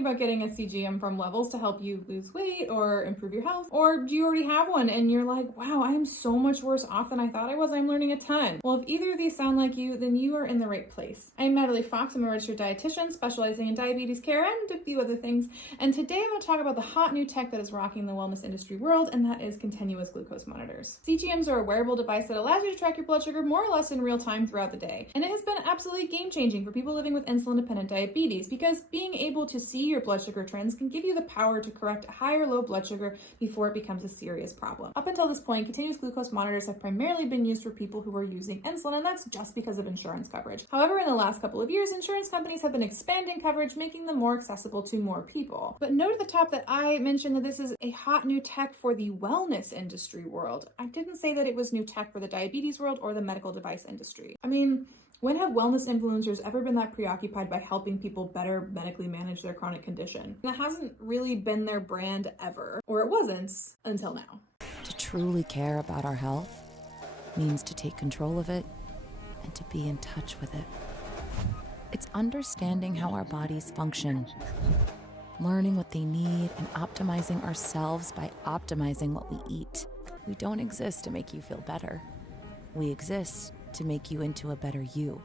about getting a CGM from Levels to help you lose weight or improve your health? Or do you already have one and you're like, wow, I am so much worse off than I thought I was. I'm learning a ton. Well, if either of these sound like you, then you are in the right place. I'm Natalie Fox. I'm a registered dietitian specializing in diabetes care and a few other things. And today I'm going to talk about the hot new tech that is rocking the wellness industry world, and that is continuous glucose monitors. CGMs are a wearable device that allows you to track your blood sugar more or less in real time throughout the day. And it has been absolutely game-changing for people living with insulin-dependent diabetes, because being able to see your blood sugar trends can give you the power to correct high or low blood sugar before it becomes a serious problem. Up until this point, continuous glucose monitors have primarily been used for people who are using insulin, and that's just because of insurance coverage. However, in the last couple of years, insurance companies have been expanding coverage, making them more accessible to more people. But note at the top that I mentioned that this is a hot new tech for the wellness industry world. I didn't say that it was new tech for the diabetes world or the medical device industry. I mean, when have wellness influencers ever been that preoccupied by helping people better medically manage their chronic condition? That hasn't really been their brand ever, or it wasn't until now. To truly care about our health means to take control of it and to be in touch with it. It's understanding how our bodies function, learning what they need, and optimizing ourselves by optimizing what we eat. We don't exist to make you feel better. We exist to make you into a better you.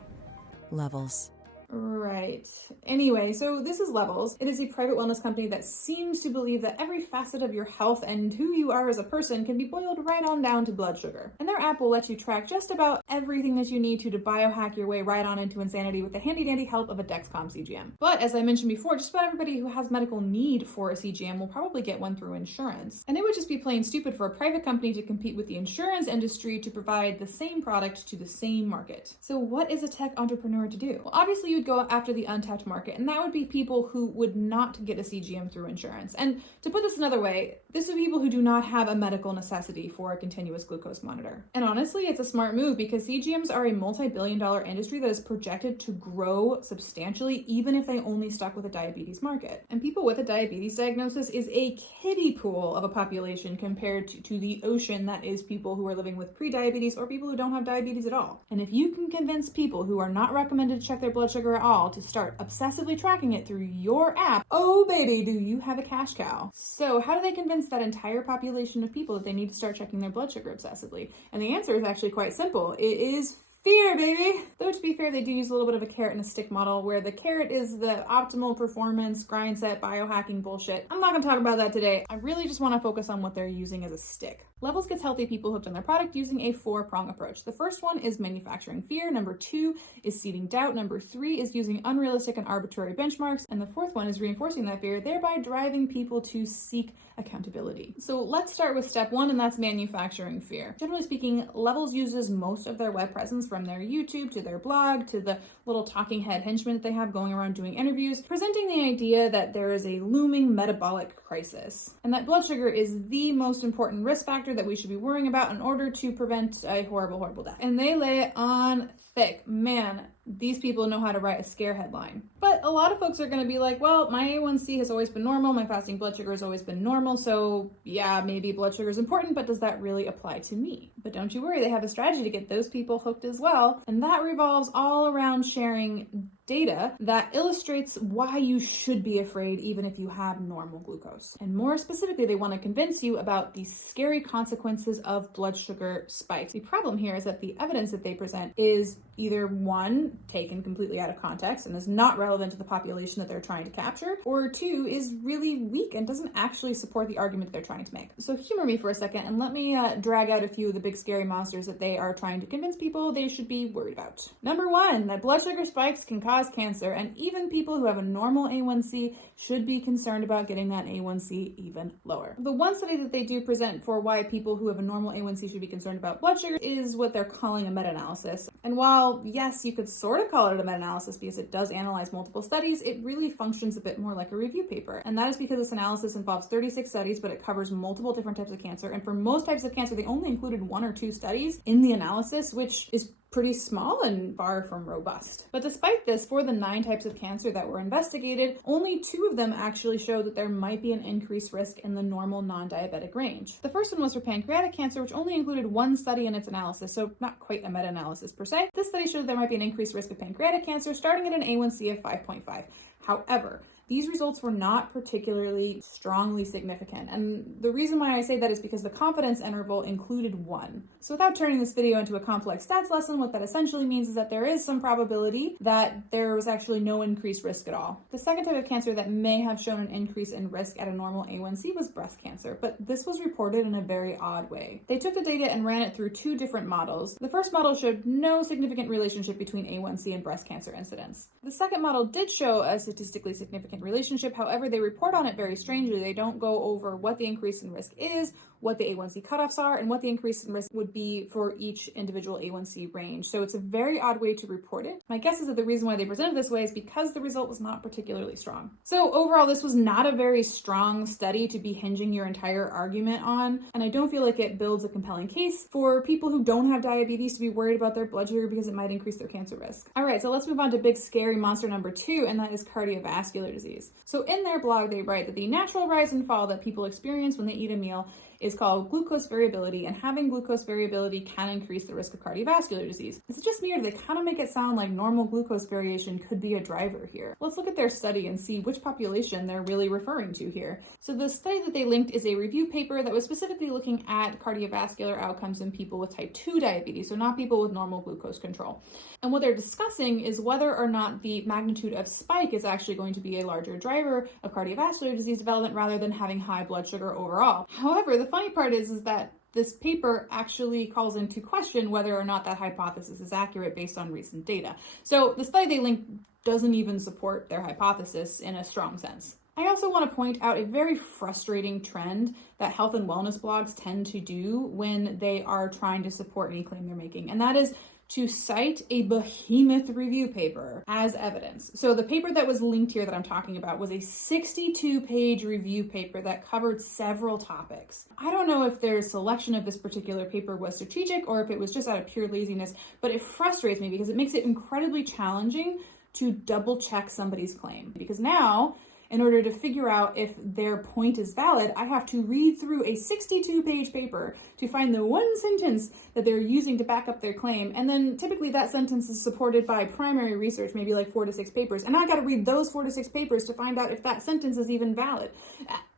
Levels. Right. Anyway, so this is Levels. It is a private wellness company that seems to believe that every facet of your health and who you are as a person can be boiled right on down to blood sugar. And their app will let you track just about everything that you need to biohack your way right on into insanity with the handy-dandy help of a Dexcom CGM. But as I mentioned before, just about everybody who has medical need for a CGM will probably get one through insurance. And it would just be plain stupid for a private company to compete with the insurance industry to provide the same product to the same market. So what is a tech entrepreneur to do? Well, obviously you'd go after the untapped market, and that would be people who would not get a CGM through insurance. And to put this another way, this would be people who do not have a medical necessity for a continuous glucose monitor. And honestly, it's a smart move because CGMs are a multi-billion-dollar industry that is projected to grow substantially even if they only stuck with a diabetes market. And people with a diabetes diagnosis is a kiddie pool of a population compared to the ocean that is people who are living with pre-diabetes or people who don't have diabetes at all. And if you can convince people who are not recommended to check their blood sugar at all to start obsessively tracking it through your app, oh baby, do you have a cash cow. So how do they convince that entire population of people that they need to start checking their blood sugar obsessively? And the answer is actually quite simple. It is fear, baby. Though to be fair, they do use a little bit of a carrot and a stick model where the carrot is the optimal performance, grind set, biohacking bullshit. I'm not gonna talk about that today. I really just wanna focus on what they're using as a stick. Levels gets healthy people hooked on their product using a 4-prong approach. The first one is manufacturing fear. Number 2 is seeding doubt. Number 3 is using unrealistic and arbitrary benchmarks. And the fourth one is reinforcing that fear, thereby driving people to seek accountability. So let's start with step 1, and that's manufacturing fear. Generally speaking, Levels uses most of their web presence, from their YouTube to their blog to the little talking head henchmen that they have going around doing interviews, presenting the idea that there is a looming metabolic crisis and that blood sugar is the most important risk factor that we should be worrying about in order to prevent a horrible, horrible death. And they lay it on thick. Man, these people know how to write a scare headline. But a lot of folks are going to be like, well, my A1C has always been normal, my fasting blood sugar has always been normal, so yeah, maybe blood sugar is important, but does that really apply to me? But don't you worry, they have a strategy to get those people hooked as well, and that revolves all around sharing data that illustrates why you should be afraid even if you have normal glucose. And more specifically, they want to convince you about the scary consequences of blood sugar spikes. The problem here is that the evidence that they present is either 1, taken completely out of context and is not relevant to the population that they're trying to capture, or 2, is really weak and doesn't actually support the argument that they're trying to make. So humor me for a second and let me drag out a few of the big scary monsters that they are trying to convince people they should be worried about. Number 1, that blood sugar spikes can cause cancer, and even people who have a normal A1C should be concerned about getting that A1C even lower. The one study that they do present for why people who have a normal A1C should be concerned about blood sugar is what they're calling a meta-analysis. And while, yes, you could sort of call it a meta-analysis because it does analyze multiple studies, it really functions a bit more like a review paper. And that is because this analysis involves 36 studies, but it covers multiple different types of cancer. And for most types of cancer, they only included 1 or 2 studies in the analysis, which is pretty small and far from robust. But despite this, for the 9 types of cancer that were investigated, only 2 of them actually showed that there might be an increased risk in the normal non-diabetic range. The first one was for pancreatic cancer, which only included 1 study in its analysis, so not quite a meta-analysis per se. This study showed there might be an increased risk of pancreatic cancer starting at an A1C of 5.5. However, these results were not particularly strongly significant. And the reason why I say that is because the confidence interval included 1. So without turning this video into a complex stats lesson, what that essentially means is that there is some probability that there was actually no increased risk at all. The second type of cancer that may have shown an increase in risk at a normal A1C was breast cancer, but this was reported in a very odd way. They took the data and ran it through 2 different models. The first model showed no significant relationship between A1C and breast cancer incidence. The second model did show a statistically significant relationship. However, they report on it very strangely. They don't go over what the increase in risk is, what the A1C cutoffs are, and what the increase in risk would be for each individual A1C range. So it's a very odd way to report it. My guess is that the reason why they presented this way is because the result was not particularly strong. So overall, this was not a very strong study to be hinging your entire argument on, and I don't feel like it builds a compelling case for people who don't have diabetes to be worried about their blood sugar because it might increase their cancer risk. All right, so let's move on to big scary monster number 2, and that is cardiovascular disease. So in their blog, they write that the natural rise and fall that people experience when they eat a meal is called glucose variability, and having glucose variability can increase the risk of cardiovascular disease. Is it just me, or do they kind of make it sound like normal glucose variation could be a driver here? Let's look at their study and see which population they're really referring to here. So the study that they linked is a review paper that was specifically looking at cardiovascular outcomes in people with type 2 diabetes, so not people with normal glucose control. And what they're discussing is whether or not the magnitude of spike is actually going to be a larger driver of cardiovascular disease development rather than having high blood sugar overall. However, the funny part is that this paper actually calls into question whether or not that hypothesis is accurate based on recent data. So the study they linked doesn't even support their hypothesis in a strong sense. I also want to point out a very frustrating trend that health and wellness blogs tend to do when they are trying to support any claim they're making, and that is to cite a behemoth review paper as evidence. So the paper that was linked here that I'm talking about was a 62-page review paper that covered several topics. I don't know if their selection of this particular paper was strategic or if it was just out of pure laziness, but it frustrates me because it makes it incredibly challenging to double check somebody's claim. Because now, in order to figure out if their point is valid, I have to read through a 62-page paper to find the one sentence that they're using to back up their claim. And then typically that sentence is supported by primary research, maybe like 4 to 6 papers. And I got to read those 4 to 6 papers to find out if that sentence is even valid.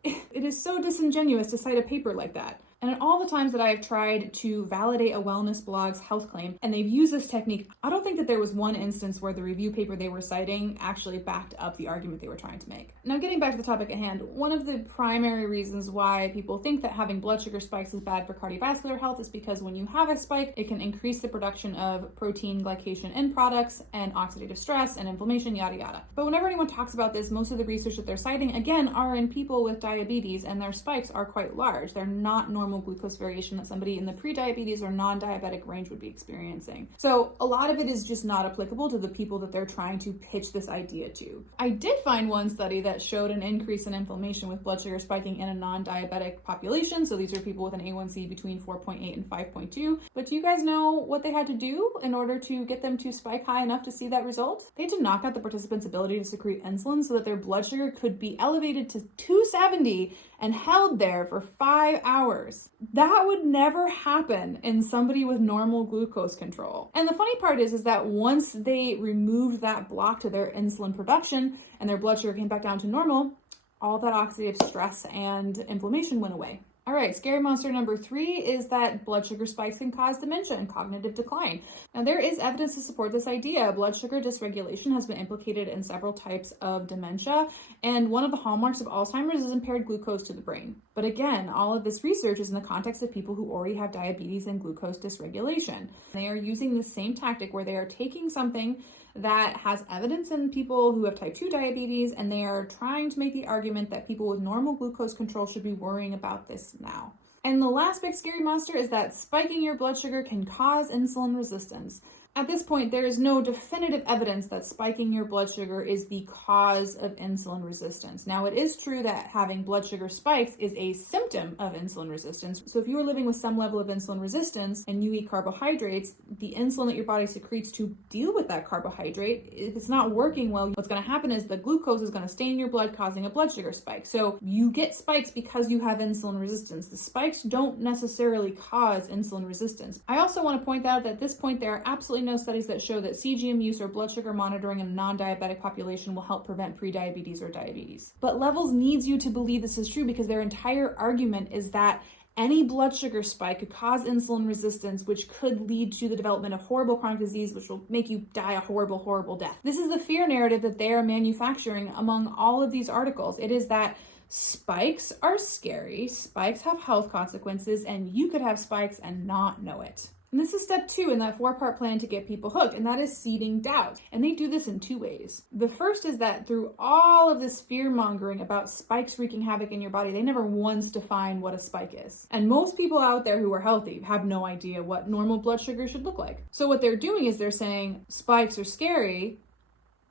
It is so disingenuous to cite a paper like that. And in all the times that I've tried to validate a wellness blog's health claim, and they've used this technique, I don't think that there was one instance where the review paper they were citing actually backed up the argument they were trying to make. Now, getting back to the topic at hand, one of the primary reasons why people think that having blood sugar spikes is bad for cardiovascular health is because when you have a spike, it can increase the production of protein glycation end products and oxidative stress and inflammation, yada yada. But whenever anyone talks about this, most of the research that they're citing, again, are in people with diabetes, and their spikes are quite large. They're not normal glucose variation that somebody in the pre-diabetes or non-diabetic range would be experiencing. So a lot of it is just not applicable to the people that they're trying to pitch this idea to. I did find one study that showed an increase in inflammation with blood sugar spiking in a non-diabetic population. So these are people with an A1C between 4.8 and 5.2. But do you guys know what they had to do in order to get them to spike high enough to see that result? They had to knock out the participants' ability to secrete insulin so that their blood sugar could be elevated to 270 and held there for 5 hours. That would never happen in somebody with normal glucose control. And the funny part is that once they removed that block to their insulin production and their blood sugar came back down to normal, all that oxidative stress and inflammation went away. All right, scary monster number 3 is that blood sugar spikes can cause dementia and cognitive decline. Now, there is evidence to support this idea. Blood sugar dysregulation has been implicated in several types of dementia, and one of the hallmarks of Alzheimer's is impaired glucose to the brain. But again, all of this research is in the context of people who already have diabetes and glucose dysregulation. They are using the same tactic where they are taking something that has evidence in people who have type 2 diabetes, and they are trying to make the argument that people with normal glucose control should be worrying about this now. And the last big scary monster is that spiking your blood sugar can cause insulin resistance. At this point, there is no definitive evidence that spiking your blood sugar is the cause of insulin resistance. Now, it is true that having blood sugar spikes is a symptom of insulin resistance. So if you are living with some level of insulin resistance and you eat carbohydrates, the insulin that your body secretes to deal with that carbohydrate, if it's not working well, what's going to happen is the glucose is going to stay in your blood, causing a blood sugar spike. So you get spikes because you have insulin resistance. The spikes don't necessarily cause insulin resistance. I also want to point out that at this point, there are absolutely no studies that show that CGM use or blood sugar monitoring in a non-diabetic population will help prevent prediabetes or diabetes. But Levels needs you to believe this is true because their entire argument is that any blood sugar spike could cause insulin resistance, which could lead to the development of horrible chronic disease, which will make you die a horrible, horrible death. This is the fear narrative that they are manufacturing among all of these articles. It is that spikes are scary, spikes have health consequences, and you could have spikes and not know it. And this is step 2 in that 4-part plan to get people hooked, and that is seeding doubt. And they do this in 2 ways. The first is that through all of this fear-mongering about spikes wreaking havoc in your body, they never once define what a spike is. And most people out there who are healthy have no idea what normal blood sugar should look like. So what they're doing is they're saying spikes are scary,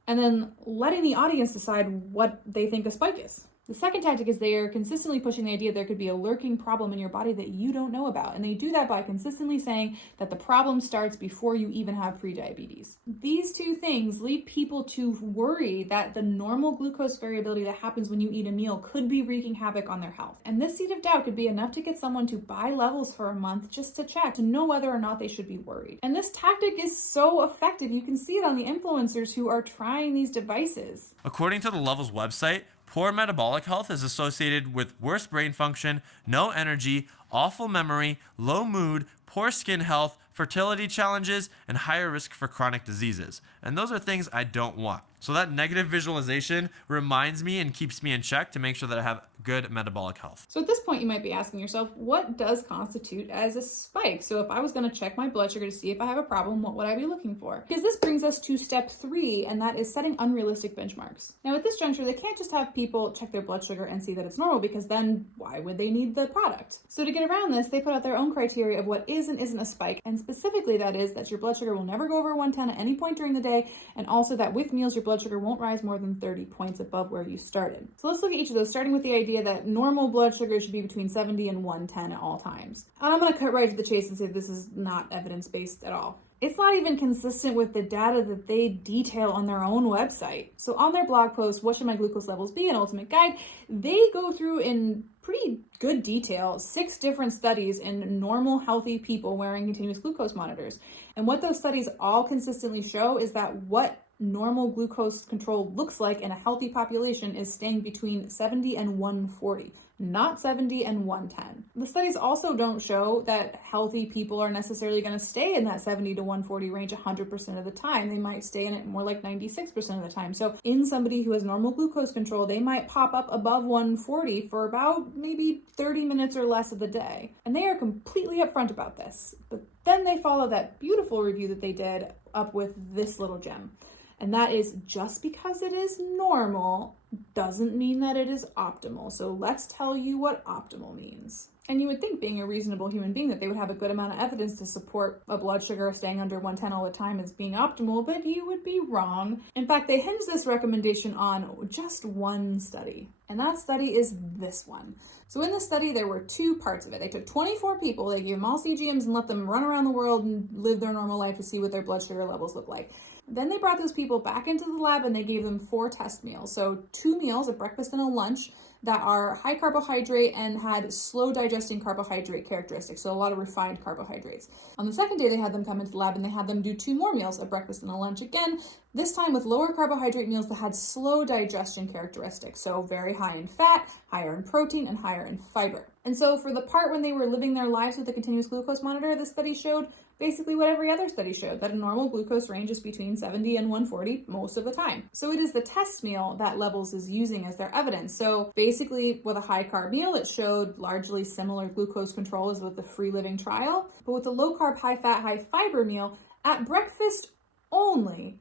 and then letting the audience decide what they think a spike is. The second tactic is they are consistently pushing the idea there could be a lurking problem in your body that you don't know about. And they do that by consistently saying that the problem starts before you even have prediabetes. These 2 things lead people to worry that the normal glucose variability that happens when you eat a meal could be wreaking havoc on their health. And this seed of doubt could be enough to get someone to buy Levels for a month just to check, to know whether or not they should be worried. And this tactic is so effective. You can see it on the influencers who are trying these devices. According to the Levels website, poor metabolic health is associated with worse brain function, no energy, awful memory, low mood, poor skin health, fertility challenges, and higher risk for chronic diseases. And those are things I don't want. So that negative visualization reminds me and keeps me in check to make sure that I have good metabolic health. So at this point, you might be asking yourself, what does constitute as a spike? So if I was going to check my blood sugar to see if I have a problem, what would I be looking for? Because this brings us to step 3, and that is setting unrealistic benchmarks. Now at this juncture, they can't just have people check their blood sugar and see that it's normal, because then why would they need the product? So to get around this, they put out their own criteria of what is and isn't a spike, and specifically that is that your blood sugar will never go over 110 at any point during the day, and also that with meals, your blood sugar won't rise more than 30 points above where you started. So let's look at each of those, starting with the idea that normal blood sugar should be between 70 and 110 at all times. And I'm going to cut right to the chase and say this is not evidence-based at all. It's not even consistent with the data that they detail on their own website. So on their blog post, What Should My Glucose Levels Be? An Ultimate Guide, they go through in pretty good detail 6 different studies in normal, healthy people wearing continuous glucose monitors. And what those studies all consistently show is that what normal glucose control looks like in a healthy population is staying between 70 and 140, not 70 and 110. The studies also don't show that healthy people are necessarily going to stay in that 70 to 140 range 100% of the time. They might stay in it more like 96% of the time. So in somebody who has normal glucose control, they might pop up above 140 for about maybe 30 minutes or less of the day. And they are completely upfront about this. But then they follow that beautiful review that they did up with this little gem. And that is, just because it is normal doesn't mean that it is optimal. So let's tell you what optimal means. And you would think, being a reasonable human being, that they would have a good amount of evidence to support a blood sugar staying under 110 all the time as being optimal, but you would be wrong. In fact, they hinge this recommendation on just one study, and that study is this one. So in this study, there were 2 parts of it. They took 24 people, they gave them all CGMs and let them run around the world and live their normal life to see what their blood sugar levels look like. Then they brought those people back into the lab and they gave them 4 test meals. So 2 meals, a breakfast and a lunch, that are high carbohydrate and had slow digesting carbohydrate characteristics, so a lot of refined carbohydrates. On the second day, they had them come into the lab and they had them do 2 more meals, a breakfast and a lunch again, this time with lower carbohydrate meals that had slow digestion characteristics, so very high in fat, higher in protein, and higher in fiber. And so for the part when they were living their lives with a continuous glucose monitor, the study showed basically what every other study showed, that a normal glucose range is between 70 and 140 most of the time. So it is the test meal that Levels is using as their evidence. So basically with a high carb meal, it showed largely similar glucose control as with the free living trial. But with the low carb, high fat, high fiber meal, at breakfast only,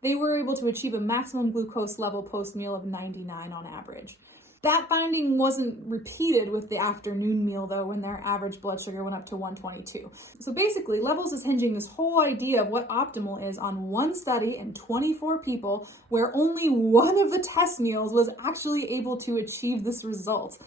they were able to achieve a maximum glucose level post meal of 99 on average. That finding wasn't repeated with the afternoon meal, though, when their average blood sugar went up to 122. So basically, Levels is hinging this whole idea of what optimal is on one study in 24 people where only one of the test meals was actually able to achieve this result.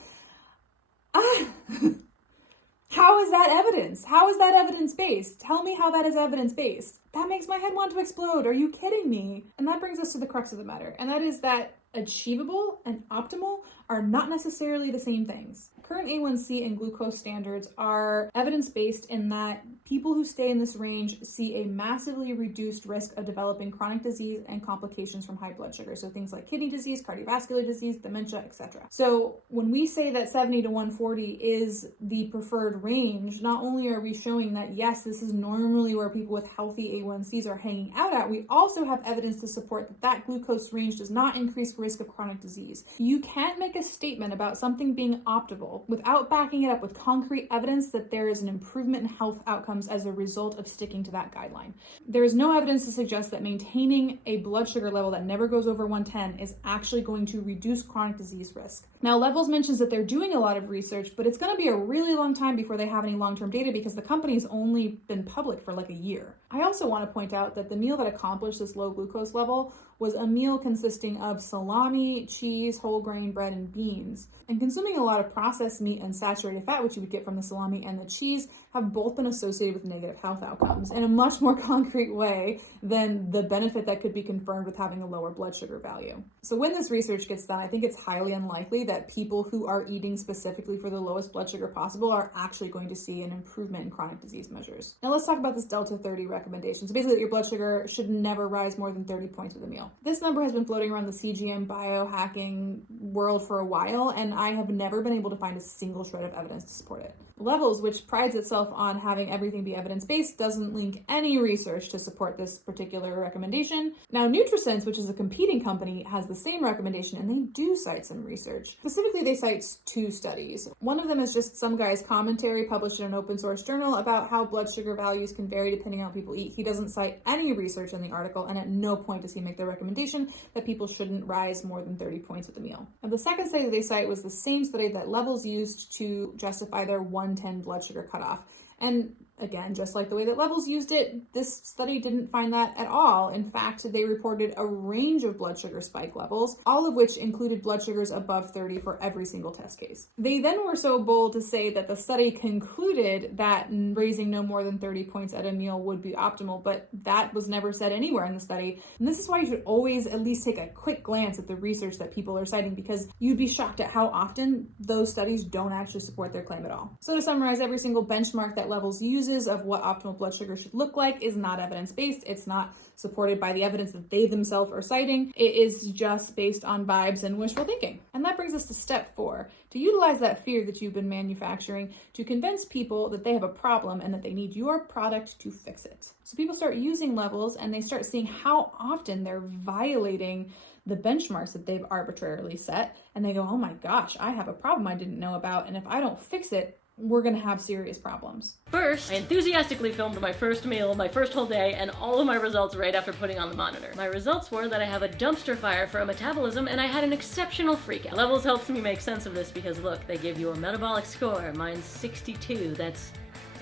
How is that evidence? How is that evidence-based? Tell me how that is evidence-based. That makes my head want to explode. Are you kidding me? And that brings us to the crux of the matter, and that is that achievable and optimal are not necessarily the same things. Current A1C and glucose standards are evidence-based in that People who stay in this range see a massively reduced risk of developing chronic disease and complications from high blood sugar. So things like kidney disease, cardiovascular disease, dementia, etc. So when we say that 70 to 140 is the preferred range, not only are we showing that yes, this is normally where people with healthy A1Cs are hanging out at, we also have evidence to support that that glucose range does not increase risk of chronic disease. You can't make a statement about something being optimal without backing it up with concrete evidence that there is an improvement in health outcomes as a result of sticking to that guideline. There is no evidence to suggest that maintaining a blood sugar level that never goes over 110 is actually going to reduce chronic disease risk. Now, Levels mentions that they're doing a lot of research, but it's going to be a really long time before they have any long-term data because the company's only been public for like a year. I also want to point out that the meal that accomplished this low glucose level was a meal consisting of salami, cheese, whole grain bread, and beans. And consuming a lot of processed meat and saturated fat, which you would get from the salami and the cheese, have both been associated with negative health outcomes in a much more concrete way than the benefit that could be confirmed with having a lower blood sugar value. So when this research gets done, I think it's highly unlikely that people who are eating specifically for the lowest blood sugar possible are actually going to see an improvement in chronic disease measures. Now let's talk about this Delta 30 recommendation. So basically that your blood sugar should never rise more than 30 points with a meal. This number has been floating around the CGM biohacking world for a while, and I have never been able to find a single shred of evidence to support it. Levels, which prides itself on having everything be evidence-based, doesn't link any research to support this particular recommendation. Now, Nutrisense, which is a competing company, has the same recommendation, and they do cite some research. Specifically, they cite 2 studies. One of them is just some guy's commentary published in an open source journal about how blood sugar values can vary depending on how people eat. He doesn't cite any research in the article, and at no point does he make the recommendation that people shouldn't rise more than 30 points with a meal. And the second study that they cite was the same study that Levels used to justify their 110 blood sugar cutoff. And again, just like the way that Levels used it, this study didn't find that at all. In fact, they reported a range of blood sugar spike levels, all of which included blood sugars above 30 for every single test case. They then were so bold to say that the study concluded that raising no more than 30 points at a meal would be optimal, but that was never said anywhere in the study. And this is why you should always at least take a quick glance at the research that people are citing, because you'd be shocked at how often those studies don't actually support their claim at all. So to summarize, every single benchmark that Levels uses of what optimal blood sugar should look like is not evidence-based. It's not supported by the evidence that they themselves are citing. It is just based on vibes and wishful thinking. And that brings us to step 4, to utilize that fear that you've been manufacturing to convince people that they have a problem and that they need your product to fix it. So people start using Levels and they start seeing how often they're violating the benchmarks that they've arbitrarily set. And they go, oh my gosh, I have a problem I didn't know about. And if I don't fix it, we're going to have serious problems. First, I enthusiastically filmed my first meal, my first whole day, and all of my results right after putting on the monitor. My results were that I have a dumpster fire for a metabolism and I had an exceptional freakout. Levels helps me make sense of this because look, they give you a metabolic score. Mine's 62. That's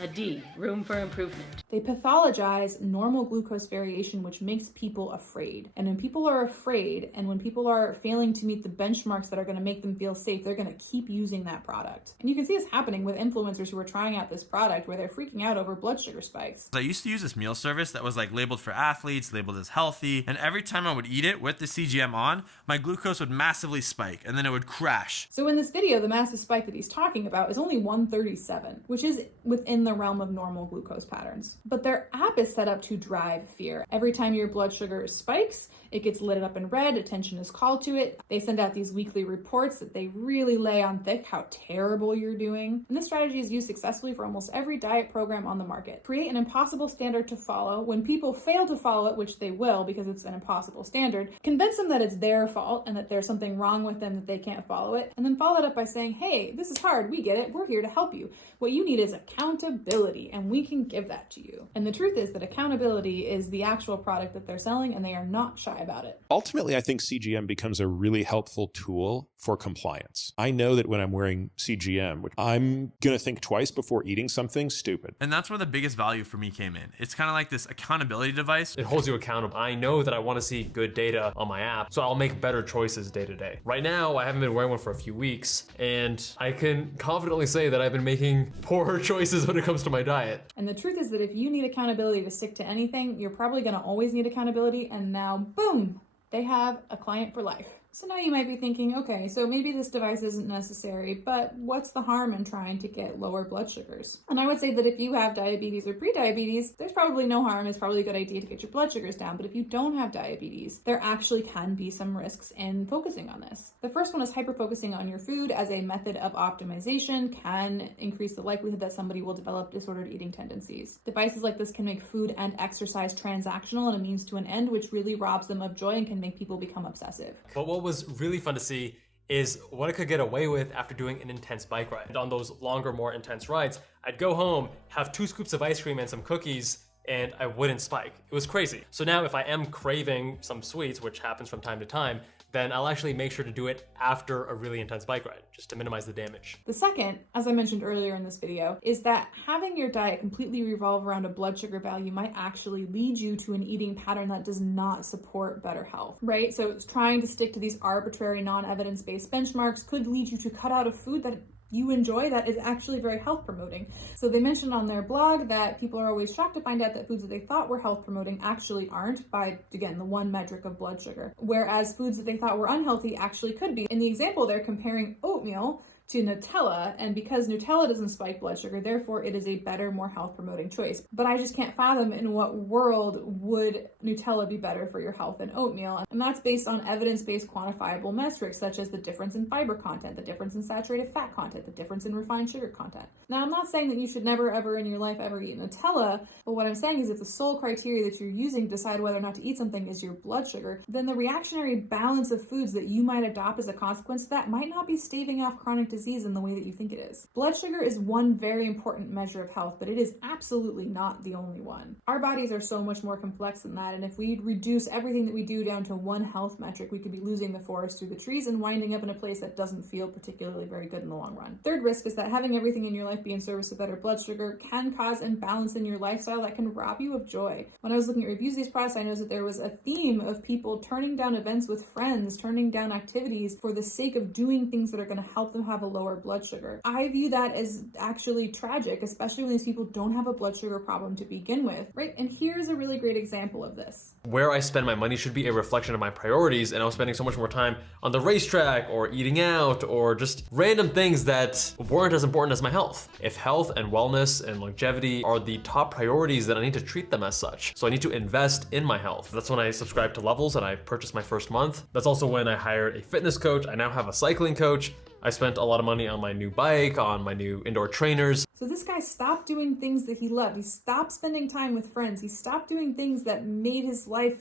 a D, room for improvement. They pathologize normal glucose variation, which makes people afraid. And when people are afraid, and when people are failing to meet the benchmarks that are going to make them feel safe, they're going to keep using that product. And you can see this happening with influencers who are trying out this product where they're freaking out over blood sugar spikes. I used to use this meal service that was like labeled for athletes, labeled as healthy, and every time I would eat it with the CGM on, my glucose would massively spike and then it would crash. So in this video, the massive spike that he's talking about is only 137, which is within the realm of normal glucose patterns. But their app is set up to drive fear. Every time your blood sugar spikes, it gets lit up in red, attention is called to it. They send out these weekly reports that they really lay on thick how terrible you're doing. And this strategy is used successfully for almost every diet program on the market. Create an impossible standard to follow. When people fail to follow it, which they will because it's an impossible standard, convince them that it's their fault and that there's something wrong with them that they can't follow it. And then follow it up by saying, hey, this is hard, we get it, we're here to help you. What you need is accountability, and we can give that to you. And the truth is that accountability is the actual product that they're selling, and they are not shy about it. Ultimately, I think CGM becomes a really helpful tool for compliance. I know that when I'm wearing CGM, I'm going to think twice before eating something stupid. And that's where the biggest value for me came in. It's kind of like this accountability device. It holds you accountable. I know that I want to see good data on my app, so I'll make better choices day to day. Right now, I haven't been wearing one for a few weeks, and I can confidently say that I've been making poor choices when it comes to my diet. And the truth is that if you need accountability to stick to anything, you're probably going to always need accountability, and now, boom, they have a client for life. So now you might be thinking, okay, so maybe this device isn't necessary, but what's the harm in trying to get lower blood sugars? And I would say that if you have diabetes or prediabetes, there's probably no harm. It's probably a good idea to get your blood sugars down. But if you don't have diabetes, there actually can be some risks in focusing on this. The first one is hyperfocusing on your food as a method of optimization can increase the likelihood that somebody will develop disordered eating tendencies. Devices like this can make food and exercise transactional and a means to an end, which really robs them of joy and can make people become obsessive. But what was really fun to see is what I could get away with after doing an intense bike ride. And on those longer, more intense rides, I'd go home, have 2 scoops of ice cream and some cookies, and I wouldn't spike. It was crazy. So now if I am craving some sweets, which happens from time to time, then I'll actually make sure to do it after a really intense bike ride, just to minimize the damage. The second, as I mentioned earlier in this video, is that having your diet completely revolve around a blood sugar value might actually lead you to an eating pattern that does not support better health, right? So trying to stick to these arbitrary, non-evidence-based benchmarks could lead you to cut out a food that you enjoy that is actually very health promoting. So they mentioned on their blog that people are always shocked to find out that foods that they thought were health promoting actually aren't, by, again, the one metric of blood sugar. Whereas foods that they thought were unhealthy actually could be. In the example, they're comparing oatmeal to Nutella, and because Nutella doesn't spike blood sugar, therefore it is a better, more health-promoting choice. But I just can't fathom in what world would Nutella be better for your health than oatmeal, and that's based on evidence-based quantifiable metrics such as the difference in fiber content, the difference in saturated fat content, the difference in refined sugar content. Now, I'm not saying that you should never ever in your life ever eat Nutella, but what I'm saying is if the sole criteria that you're using to decide whether or not to eat something is your blood sugar, then the reactionary balance of foods that you might adopt as a consequence of that might not be staving off chronic disease in the way that you think it is. Blood sugar is one very important measure of health, but it is absolutely not the only one. Our bodies are so much more complex than that, and if we reduce everything that we do down to one health metric, we could be losing the forest through the trees and winding up in a place that doesn't feel particularly very good in the long run. Third risk is that having everything in your life be in service of better blood sugar can cause imbalance in your lifestyle that can rob you of joy. When I was looking at reviews of these products, I noticed that there was a theme of people turning down events with friends, turning down activities for the sake of doing things that are going to help them have a lower blood sugar. I view that as actually tragic, especially when these people don't have a blood sugar problem to begin with, right? And here's a really great example of this. Where I spend my money should be a reflection of my priorities, and I was spending so much more time on the racetrack or eating out or just random things that weren't as important as my health. If health and wellness and longevity are the top priorities, then I need to treat them as such. So I need to invest in my health. That's when I subscribed to Levels and I purchased my first month. That's also when I hired a fitness coach. I now have a cycling coach. I spent a lot of money on my new bike, on my new indoor trainers. So this guy stopped doing things that he loved. He stopped spending time with friends. He stopped doing things that made his life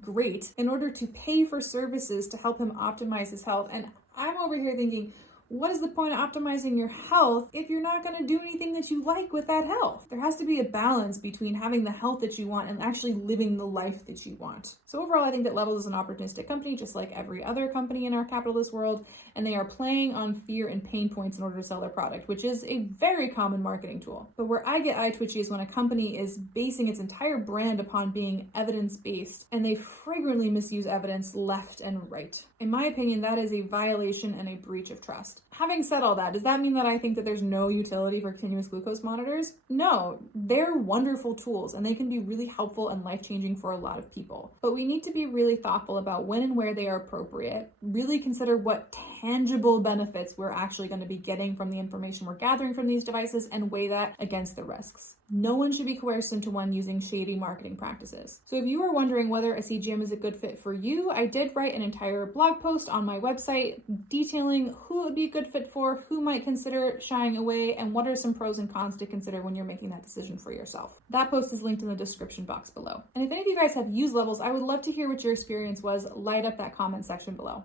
great in order to pay for services to help him optimize his health. And I'm over here thinking, what is the point of optimizing your health if you're not going to do anything that you like with that health? There has to be a balance between having the health that you want and actually living the life that you want. So overall, I think that Levels is an opportunistic company, just like every other company in our capitalist world, and they are playing on fear and pain points in order to sell their product, which is a very common marketing tool. But where I get eye twitchy is when a company is basing its entire brand upon being evidence-based, and they flagrantly misuse evidence left and right. In my opinion, that is a violation and a breach of trust. Having said all that, does that mean that I think that there's no utility for continuous glucose monitors? No, they're wonderful tools and they can be really helpful and life-changing for a lot of people. But we need to be really thoughtful about when and where they are appropriate, really consider what tangible benefits we're actually going to be getting from the information we're gathering from these devices and weigh that against the risks. No one should be coerced into one using shady marketing practices. So if you are wondering whether a CGM is a good fit for you, I did write an entire blog post on my website detailing who it would be a good fit for, who might consider shying away, and what are some pros and cons to consider when you're making that decision for yourself. That post is linked in the description box below. And if any of you guys have used Levels, I would love to hear what your experience was. Light up that comment section below.